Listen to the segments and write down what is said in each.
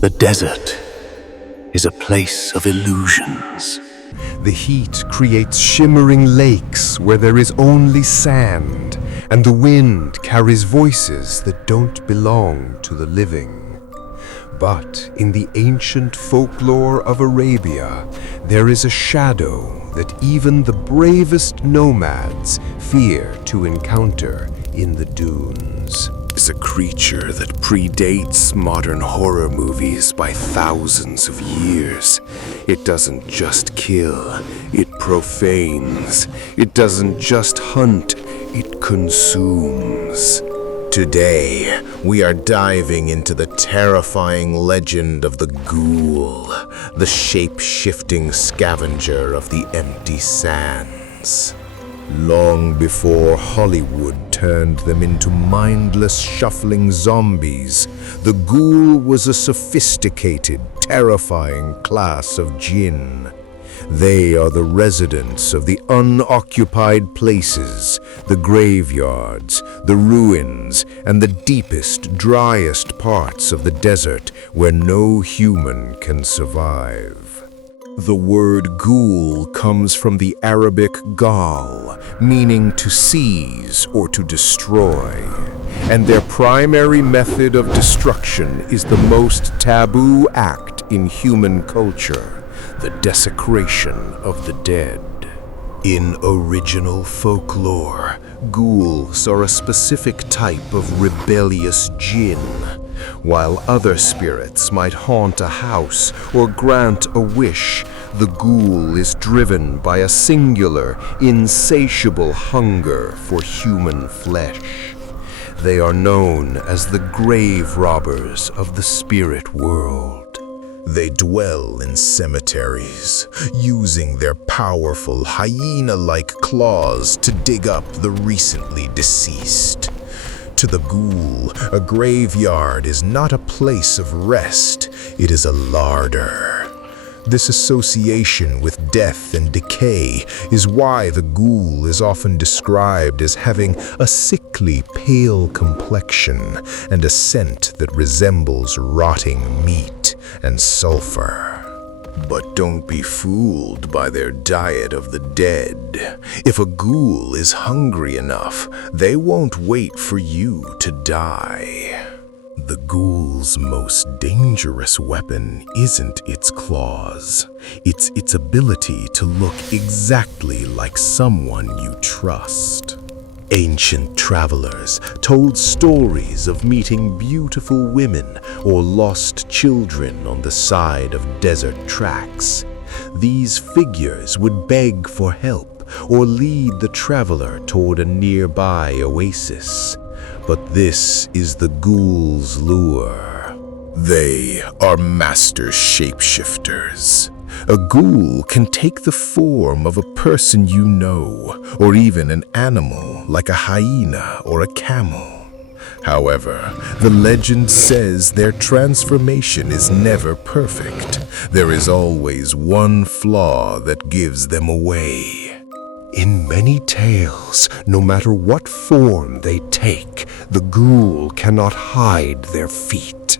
The desert is a place of illusions. The heat creates shimmering lakes where there is only sand, and the wind carries voices that don't belong to the living. But in the ancient folklore of Arabia, there is a shadow that even the bravest nomads fear to encounter in the dunes. Is a creature that predates modern horror movies by thousands of years. It doesn't just kill, it profanes. It doesn't just hunt, it consumes. Today, we are diving into the terrifying legend of the Ghoul, the shape-shifting scavenger of the empty sands. Long before Hollywood turned them into mindless, shuffling zombies, the Ghoul was a sophisticated, terrifying class of Jinn. They are the residents of the unoccupied places, the graveyards, the ruins, and the deepest, driest parts of the desert where no human can survive. The word Ghoul comes from the Arabic Ghul, meaning to seize or to destroy. And their primary method of destruction is the most taboo act in human culture, the desecration of the dead. In original folklore, ghouls are a specific type of rebellious jinn. While other spirits might haunt a house or grant a wish, the ghoul is driven by a singular, insatiable hunger for human flesh. They are known as the grave robbers of the spirit world. They dwell in cemeteries, using their powerful hyena-like claws to dig up the recently deceased. To the ghoul, a graveyard is not a place of rest, it is a larder. This association with death and decay is why the ghoul is often described as having a sickly, pale complexion and a scent that resembles rotting meat and sulfur. But don't be fooled by their diet of the dead. If a ghoul is hungry enough, they won't wait for you to die. The ghoul's most dangerous weapon isn't its claws. It's its ability to look exactly like someone you trust. Ancient travelers told stories of meeting beautiful women or lost children on the side of desert tracks. These figures would beg for help or lead the traveler toward a nearby oasis. But this is the ghoul's lure. They are master shapeshifters. A ghoul can take the form of a person you know, or even an animal like a hyena or a camel. However, the legend says their transformation is never perfect. There is always one flaw that gives them away. In many tales, no matter what form they take, the ghoul cannot hide their feet.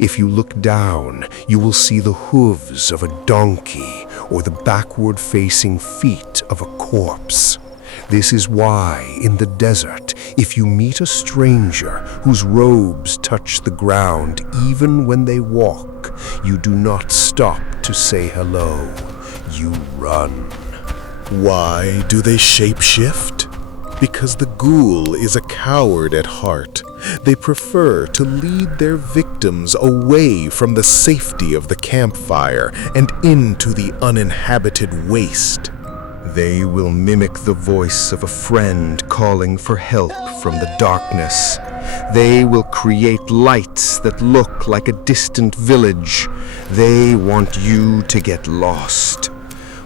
If you look down, you will see the hooves of a donkey or the backward-facing feet of a corpse. This is why, in the desert, if you meet a stranger whose robes touch the ground even when they walk, you do not stop to say hello. You run. Why do they shapeshift? Because the ghoul is a coward at heart. They prefer to lead their victims away from the safety of the campfire and into the uninhabited waste. They will mimic the voice of a friend calling for help from the darkness. They will create lights that look like a distant village. They want you to get lost.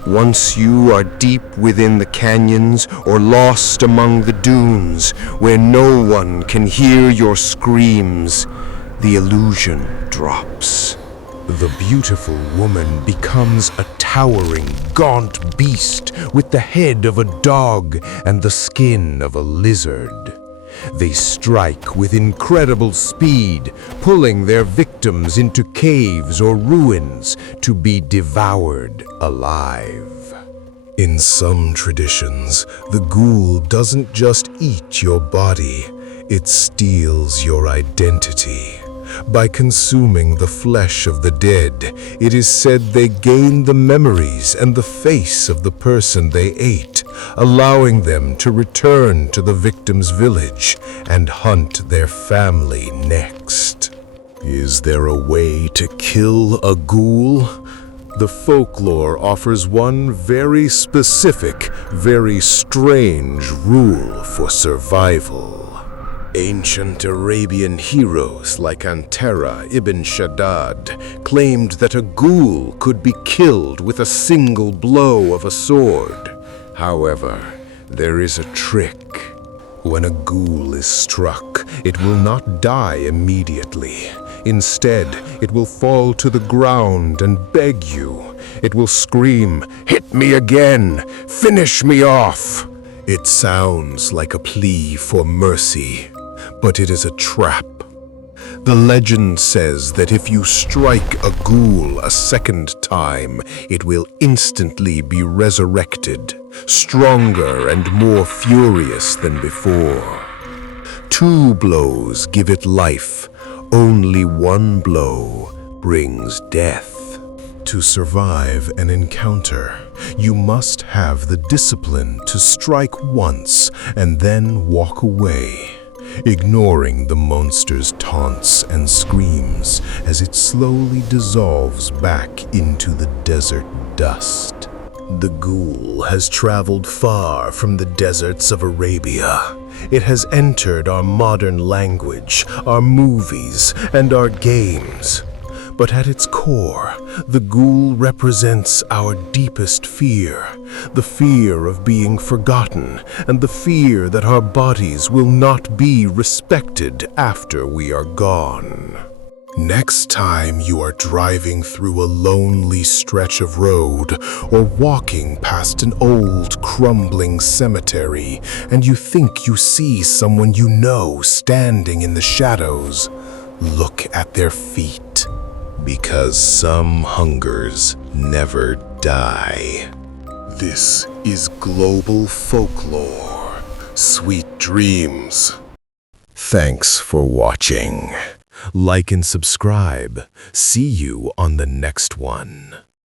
Once you are deep within the canyons or lost among the dunes where no one can hear your screams, the illusion drops. The beautiful woman becomes a towering, gaunt beast with the head of a dog and the skin of a lizard. They strike with incredible speed, pulling their victims into caves or ruins to be devoured alive. In some traditions, the ghoul doesn't just eat your body, it steals your identity. By consuming the flesh of the dead, it is said they gain the memories and the face of the person they ate, allowing them to return to the victim's village and hunt their family next. Is there a way to kill a ghoul? The folklore offers one very specific, very strange rule for survival. Ancient Arabian heroes like Antara ibn Shaddad claimed that a ghoul could be killed with a single blow of a sword. However, there is a trick. When a ghoul is struck, it will not die immediately. Instead, it will fall to the ground and beg you. It will scream, "Hit me again! Finish me off!" It sounds like a plea for mercy, but it is a trap. The legend says that if you strike a ghoul a second time, it will instantly be resurrected, stronger and more furious than before. 2 blows give it life, only 1 blow brings death. To survive an encounter, you must have the discipline to strike once and then walk away, ignoring the monster's taunts and screams as it slowly dissolves back into the desert dust. The ghoul has traveled far from the deserts of Arabia. It has entered our modern language, our movies, and our games. But at its core, the ghoul represents our deepest fear, the fear of being forgotten, and the fear that our bodies will not be respected after we are gone. Next time you are driving through a lonely stretch of road or walking past an old, crumbling cemetery, and you think you see someone you know standing in the shadows, look at their feet. Because some hungers never die. This is Global Folklore. Sweet dreams. Thanks for watching. Like and subscribe. See you on the next one.